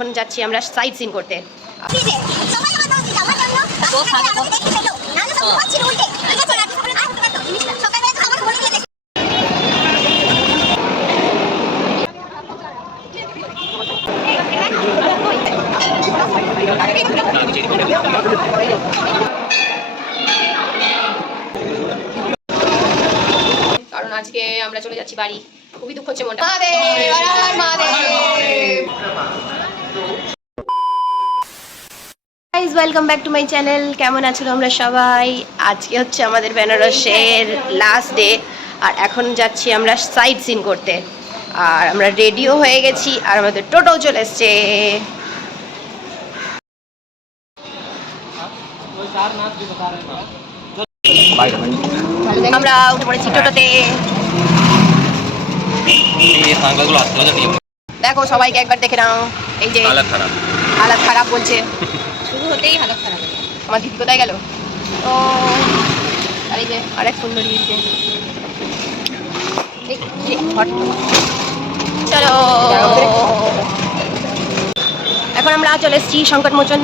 এখন যাচ্ছি আমরা সাইট সিন করতে। কারণ আজকে আমরা চলে যাচ্ছি বাড়ি, খুবই দুঃখ হচ্ছে মনটা। Guys, welcome back to my channel. কেমন আছো তোমরা সবাই? আজকে হচ্ছে আমাদের বেনারসের লাস্ট ডে, আর এখন যাচ্ছি আমরা সাইট সিন করতে। আর আমরা রেডিও হয়ে গেছি, আর আমাদের টোটো চলে এসছে। আমরা উঠে পড়েছি টোটোতে। দেখো সবাইকে একবার দেখে নাও। এই যে হালাত খারাপ বলছে, শুরু হতেই হালাত খারাপ। আমার দিদি কোথায় গেল? তো আর এই যে আরেক সুন্দরী দিদিকে। চলো, এখন আমরা চলে এসেছি সংকটমোচন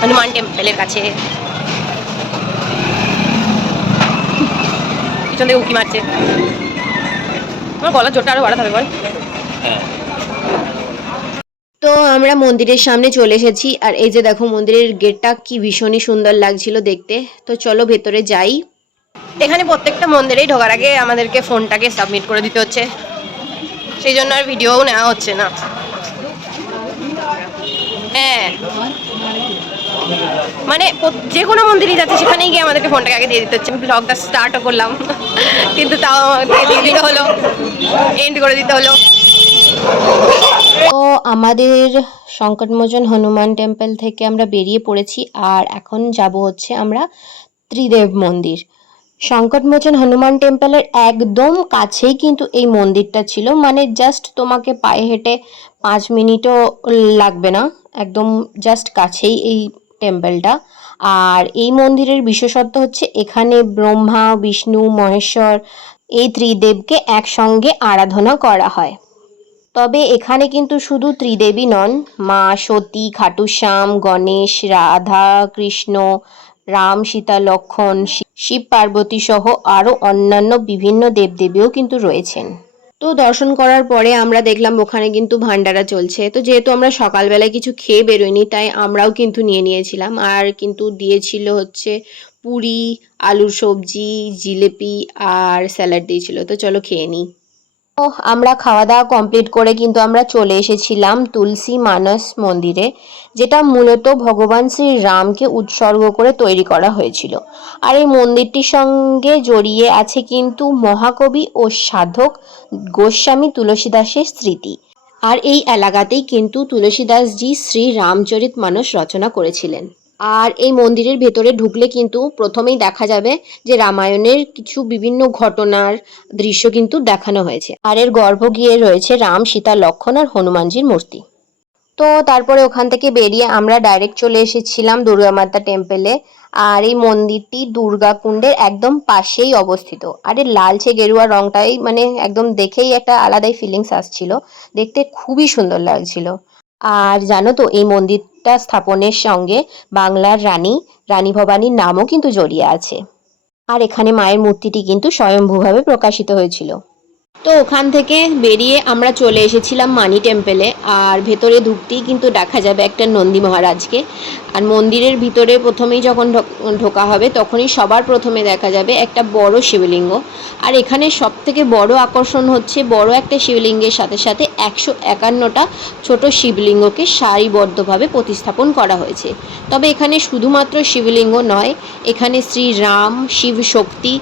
হনুমান টেম্পলের কাছে। পিছন থেকে উঁকি মারছে। আমার গলার জোরটা আরো বাড়াতে হবে বল। তো আমরা মন্দিরের সামনে চলে এসেছি, আর এই যে দেখো মন্দিরের গেটটা কি ভীষণই সুন্দর লাগছিল দেখতে। তো চলো ভেতরে যাই। এখানে প্রত্যেকটা মন্দিরেই ঢোকার আগে আমাদেরকে ফোনটাকে সাবমিট করে দিতে হচ্ছে, সেই জন্য আর ভিডিওও নেওয়া হচ্ছে না। হ্যাঁ, মানে যে কোনো মন্দিরই যাচ্ছে সেখানেই গিয়ে আমাদেরকে ফোনটাকে আগে দিয়ে দিতে হচ্ছে। ব্লগটা স্টার্টও করলাম, কিন্তু তাও দিয়ে দিতে হলো, এন্ড করে দিতে হলো। তো আমাদের সংকটমোচন হনুমান টেম্পল থেকে আমরা বেরিয়ে পড়েছি, আর এখন যাব হচ্ছে আমরা ত্রিদেব মন্দির। সংকটমোচন হনুমান টেম্পলের একদম কাছেই কিন্তু এই মন্দিরটা ছিল, মানে জাস্ট তোমাকে পায়ে হেঁটে 5 মিনিটও লাগবে না, একদম জাস্ট কাছেই এই টেম্পলটা। আর এই মন্দিরের বিশেষত্ব হচ্ছে এখানে ব্রহ্মা, বিষ্ণু, মহেশ্বর এই ত্রিদেবকে একসঙ্গে আরাধনা করা হয়। তবে এখানে কিন্তু শুধু ত্রিদেবী নন, মা সতী, খাটুশ্যাম, গণেশ, রাধা কৃষ্ণ, রাম, সীতা, লক্ষ্মণ, শিব পার্বতী সহ আরও অন্যান্য বিভিন্ন দেবদেবীও কিন্তু রয়েছেন। তো দর্শন করার পরে আমরা দেখলাম ওখানে কিন্তু ভান্ডারা চলছে। তো যেহেতু আমরা সকালবেলায় কিছু খেয়ে বেরোইনি, তাই আমরাও কিন্তু নিয়েছিলাম। আর কিন্তু দিয়েছিল হচ্ছে পুরি, আলুর সবজি, জিলেপি আর স্যালাড দিয়েছিল। তো চলো খেয়ে নিই। তো আমরা খাওয়া দাওয়া কমপ্লিট করে কিন্তু আমরা চলে এসেছিলাম তুলসী মানস মন্দিরে, যেটা মূলত ভগবান শ্রী রামকে উৎসর্গ করে তৈরি করা হয়েছিল। আর এই মন্দিরটির সঙ্গে জড়িয়ে আছে কিন্তু মহাকবি ও সাধক গোস্বামী তুলসীদাসের স্মৃতি। আর এই এলাকাতেই কিন্তু তুলসীদাসজি শ্রী রামচরিতমানস রচনা করেছিলেন। আর এই মন্দিরের ভেতরে ঢুকলে কিন্তু প্রথমেই দেখা যাবে যে রামায়ণের কিছু বিভিন্ন ঘটনার দৃশ্য কিন্তু দেখানো হয়েছে। আর এর গর্ভগৃহে রয়েছে রাম, সীতা, লক্ষ্মণ আর হনুমানজির মূর্তি। তো তারপরে ওখান থেকে বেরিয়ে আমরা ডাইরেক্ট চলে এসেছিলাম দুর্গা মাতা টেম্পলে। আর এই মন্দিরটি দুর্গা কুণ্ডের একদম পাশেই অবস্থিত। আর এর লালচে গেরুয়া রংটাই মানে একদম দেখেই একটা আলাদাই ফিলিংস আসছিল, দেখতে খুবই সুন্দর লাগছিল। আর জানো তো এই মন্দিরটা স্থাপনের সঙ্গে বাংলার রানী ভবানীর নামও কিন্তু জড়িয়ে আছে। আর এখানে মায়ের মূর্তিটি কিন্তু স্বয়ম্ভূভাবে প্রকাশিত হয়েছিল। তো ওখান থেকে বেরিয়ে আমরা চলে এসেছিলাম মানি টেম্পলে। আর ভেতরে ঢুকতেই কিন্তু দেখা যাবে একটা নন্দী মহারাজকে। আর মন্দিরের ভিতরে প্রথমেই যখন ঢোকা হবে তখনই সবার প্রথমে দেখা যাবে একটা বড় শিবলিঙ্গ। আর এখানে সবথেকে বড় আকর্ষণ হচ্ছে বড় একটা শিবলিঙ্গের সাথে সাথে 151টা ছোট শিবলিঙ্গকে সারিবদ্ধভাবে প্রতিস্থাপন করা হয়েছে। তবে এখানে শুধুমাত্র শিবলিঙ্গ নয়, এখানে শ্রী রাম, শিব শক্তি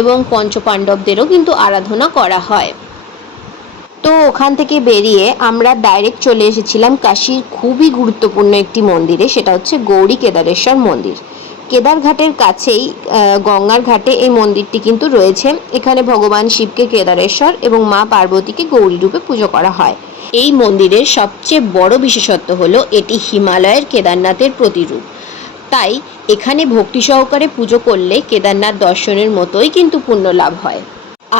এবং পঞ্চপাণ্ডবদেরও কিন্তু আরাধনা করা হয়। তো ওখান থেকে বেরিয়ে আমরা ডাইরেক্ট চলে এসেছিলাম কাশীর খুবই গুরুত্বপূর্ণ একটি মন্দিরে, সেটা হচ্ছে গৌরী কেদারেশ্বর মন্দির। কেদারঘাটের কাছেই গঙ্গার ঘাটে এই মন্দিরটি কিন্তু রয়েছে। এখানে ভগবান শিবকে কেদারেশ্বর এবং মা পার্বতীকে গৌরী রূপে পুজো করা হয়। এই মন্দিরের সবচেয়ে বড় বিশেষত্ব হলো এটি হিমালয়ের কেদারনাথের প্রতিরূপ। তাই এখানে ভক্তি সহকারে পুজো করলে কেদারনাথ দর্শনের মতোই কিন্তু পুণ্য লাভ হয়।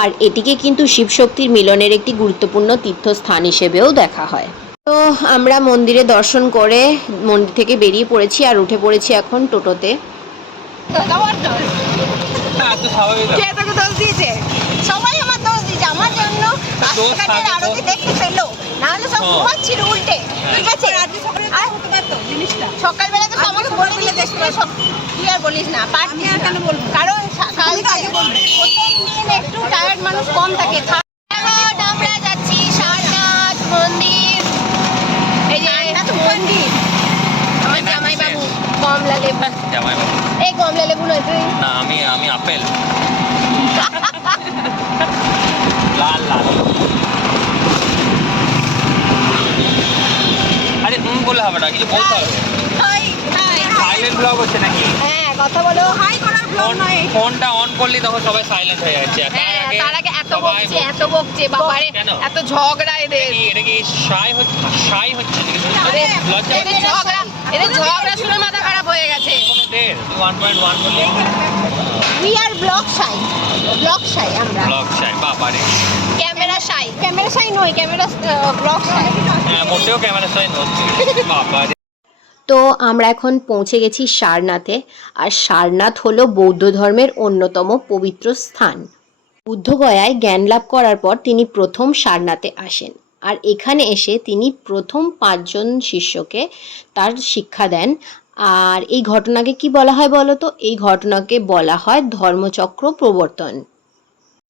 আর এটিকে কিন্তু শিবশক্তির মিলনের একটি গুরুত্বপূর্ণ তীর্থস্থান হিসেবেও দেখা হয়। তো আমরা মন্দিরে দর্শন করে মন্দির থেকে বেরিয়ে পড়েছি আর উঠে পড়েছি এখন টোটোতে। কে তোকে দোষ দিয়েছে? সবাই আমার দোষ দিয়েছে, আমার জন্য রাস্তাঘাটের আরতি দেখতে পেলো, নাহলে সব ঘুমাচ্ছিল উল্টে, ঠিক আছে? আর সকালবেলা তো আমাকে বলে দিয়েছে তুই আর বলিস না, পারছিস না কেন বলবো, কারণ কালকে প্রথম দিন একটু টায়ার্ড মানুষ কম থাকে। আমরা যাচ্ছি সারনাথ মন্দির, এই যে মন্দির। আমার জামাই বাবু কমলা লেবু, এই কমলা লেবু নয় তুই না, আমি আপেল লাল লাল। আরে বলে হবে না, কিছু বলতে হবে। সাইলেন্ট ব্লগ হচ্ছে নাকি? হ্যাঁ কথা বলো। হাই করার ব্লগ নয়, ফোনটা অন করলে তখন সবাই সাইলেন্ট হয়ে যাচ্ছে। হ্যাঁ তার আগে এত বকছে বাবারে, এত ঝগড়া এদের। এটা কি শাই হচ্ছে নাকি? লজ্জা এদের ঝগড়া শুনে মাথা খারাপ হয়ে গেছে। 1.1 বললে উই আর ব্লগ শাই আমরা। ব্লগ শাই বাবারে, ক্যামেরা শাই নয়, ক্যামেরা ব্লগ শাই। হ্যাঁ মোটেও ক্যামেরা শাই নচ্ছে বাবারে। তো আমরা এখন পৌঁছে গেছি সারনাথে। আর সারনাথ হলো বৌদ্ধ ধর্মের অন্যতম পবিত্র স্থান। বুদ্ধগয়ায় জ্ঞান লাভ করার পর তিনি প্রথম সারনাথে আসেন। আর এখানে এসে তিনি প্রথম 5 জন শিষ্যকে তার শিক্ষা দেন। আর এই ঘটনাকে কি বলা হয় বলো তো? এই ঘটনাকে বলা হয় ধর্মচক্র প্রবর্তন।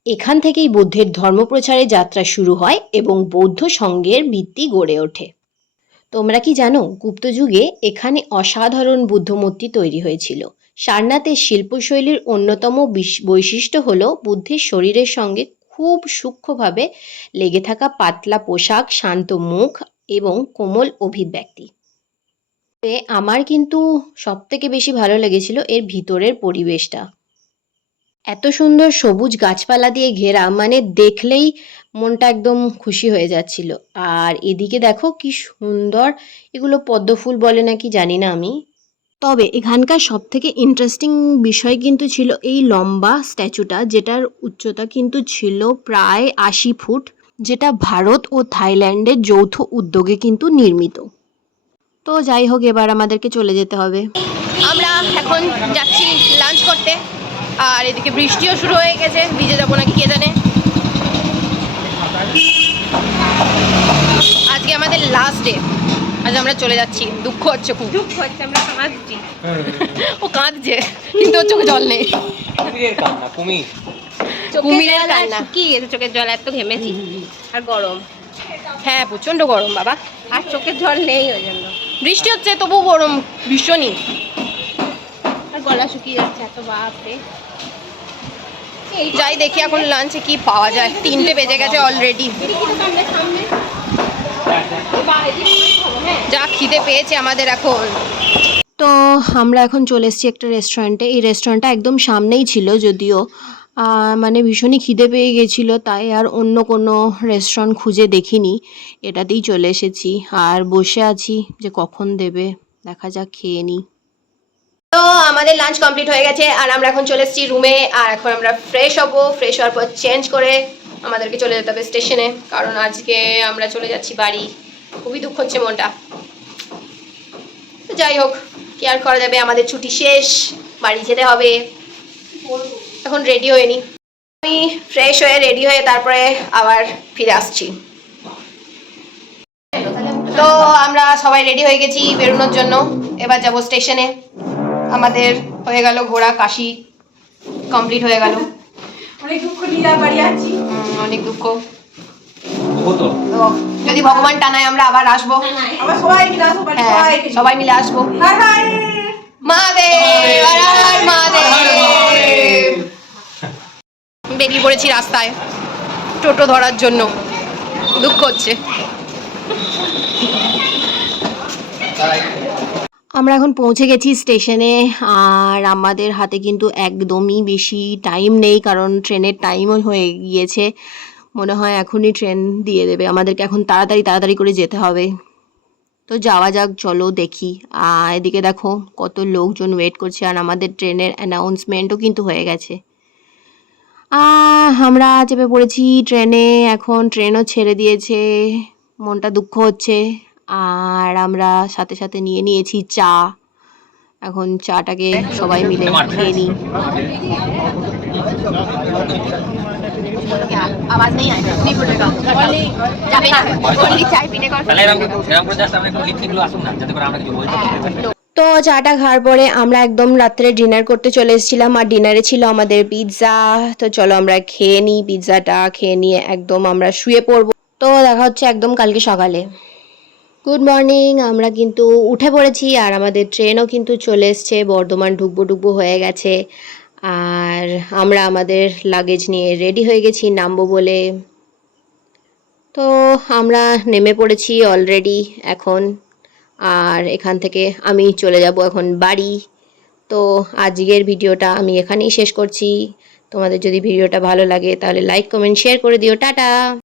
এখান থেকেই বুদ্ধের ধর্মপ্রচারের যাত্রা শুরু হয় এবং বৌদ্ধ সংঘের ভিত্তি গড়ে ওঠে। তোমরা কি জানো, গুপ্ত যুগে এখানে অসাধারণ বুদ্ধমূর্তি তৈরি হয়েছিল। সারনাথের শিল্পশৈলীর অন্যতম বৈশিষ্ট্য হল বুদ্ধের শরীরের সঙ্গে খুব সূক্ষ্মভাবে লেগে থাকা পাতলা পোশাক, শান্ত মুখ এবং কোমল অভিব্যক্তি। আমার কিন্তু সবথেকে বেশি ভালো লেগেছিল এর ভিতরের পরিবেশটা। এত সুন্দর সবুজ গাছপালা দিয়ে ঘেরা, মানে দেখলেই মনটা একদম খুশি হয়ে যাচ্ছিল। আর এদিকে দেখো কি সুন্দর, এগুলো পদ্ম ফুল বলে নাকি জানি না আমি। তবে এখানকার সবথেকে ইন্টারেস্টিং বিষয় কিন্তু ছিল এই লম্বা স্ট্যাচুটা, যেটার উচ্চতা কিন্তু ছিল প্রায় 80 ফুট, যেটা ভারত ও থাইল্যান্ডের যৌথ উদ্যোগে কিন্তু নির্মিত। তো যাই হোক, এবার আমাদেরকে চলে যেতে হবে। আমরা এখন যাচ্ছি লাঞ্চ করতে। আর এদিকে বৃষ্টিও শুরু হয়ে গেছে, ভিজে যাবো নাকি কে জানে। আজকে আমাদের লাস্ট ডে, আজ আমরা চলে যাচ্ছি। দুঃখ হচ্ছে, খুব দুঃখ হচ্ছে, আমরা কাঁদছি। ও কাঁদছে কিন্তু ওর চোখে জল নেই। কুমিরের কান্না, কি গেছে চোখের জল, এত ঘেমেছি আর গরম। হ্যাঁ প্রচন্ড গরম বাবা, আর চোখের জল নেই ওই জন্য। বৃষ্টি হচ্ছে তবু গরম ভীষণই, আর গলা শুকিয়ে যাচ্ছে এত বাপরে। যাই দেখি এখন লাঞ্চে কি পাওয়া যায়। 3টে বেজে গেছে অলরেডি। যা খিদে পেয়েছে আমাদের এখন। তো আমরা এখন চলে এসেছি একটা রেস্টুরেন্টে। এই রেস্টুরেন্টটা একদম সামনেই ছিল, যদিও মানে ভীষণই খিদে পেয়ে গেছিলো, তাই আর অন্য কোনো রেস্টুরেন্ট খুঁজে দেখিনি, এটাতেই চলে এসেছি। আর বসে আছি যে কখন দেবে, দেখা যাক, খেয়ে নিই। তো আমাদের লাঞ্চ কমপ্লিট হয়ে গেছে আর আমরা এখন চলে এসেছি রুমে। আর এখন আমরা ফ্রেশ হবো, ফ্রেশ হওয়ার পর চেঞ্জ করে আমাদেরকে চলে যেতে হবে স্টেশনে, কারণ আজকে আমরা চলে যাচ্ছি বাড়ি। খুবই দুঃখ হচ্ছে মনটা। তো যাই হোক, কি আর করা যাবে, আমাদের ছুটি শেষ, বাড়ি যেতে হবে। এখন রেডি হয়ে নিই। আমি ফ্রেশ হয়ে রেডি হয়ে তারপরে আবার ফিরে আসছি। তো আমরা সবাই রেডি হয়ে গেছি বেরোনোর জন্য। এবার যাব স্টেশনে। আমাদের হয়ে গেল ঘোড়া কাশি কমপ্লিট হয়ে গেল। অনেক দুঃখ নিয়ে বাড়ি আছি, অনেক দুঃখ। তো যদি ভগবান টানায় আমরা আবার আসবো। আমরা সবাই মিলে আসবো, হ্যাঁ সবাই মিলে আসবো। মহাদেব, হর হর মহাদেব। বেরিয়ে পড়েছি রাস্তায় টোটো ধরার জন্য, দুঃখ হচ্ছে। আমরা এখন পৌঁছে গেছি স্টেশনে। আর আমাদের হাতে কিন্তু একদমই বেশি টাইম নেই, কারণ ট্রেনের টাইমও হয়ে গিয়েছে। মনে হয় এখনই ট্রেন দিয়ে দেবে আমাদেরকে, এখন তাড়াতাড়ি করে যেতে হবে। তো যাওয়া যাক, চলো দেখি। এদিকে দেখো কত লোকজন ওয়েট করছে, আর আমাদের ট্রেনের অ্যানাউন্সমেন্টও কিন্তু হয়ে গেছে। আমরা চেপে পড়েছি ট্রেনে, এখন ট্রেনও ছেড়ে দিয়েছে। মনটা দুঃখ হচ্ছে। আর আমরা সাথে সাথে নিয়ে নিয়েছি চা। এখন চাটাকে সবাই মিলে খেয়ে নিই। आवाज नहीं आएगा, नहीं फटेगा। चाय पीने का তাহলে এরকম করে জাস্ট আমরা একটু লিপসিংগুলো আসুন না, যাতে করে আমরা কিছু বলতে পারি। তো চাটা খাওয়ার পরে আমরা একদম রাত্রে ডিনার করতে চলে এসেছিলাম। আর ডিনারে ছিল আমাদের পিৎজা। তো চলো আমরা খেয়ে নিই, পিৎজাটা খেয়ে নিয়ে একদম আমরা শুয়ে পড়বো। তো দেখা হচ্ছে একদম কালকে সকালে। গুড মর্নিং, আমরা কিন্তু উঠে পড়েছি আর আমাদের ট্রেনও কিন্তু চলে এসছে, বর্ধমান ঢুকবো হয়ে গেছে। আর আমরা আমাদের লাগেজ নিয়ে রেডি হয়ে গেছি নামবো বলে। তো আমরা নেমে পড়েছি অলরেডি এখন। আর এখান থেকে আমি চলে যাব এখন বাড়ি। তো আজকের ভিডিওটা আমি এখানেই শেষ করছি। তোমাদের যদি ভিডিওটা ভালো লাগে তাহলে লাইক কমেন্ট শেয়ার করে দিও। টাটা।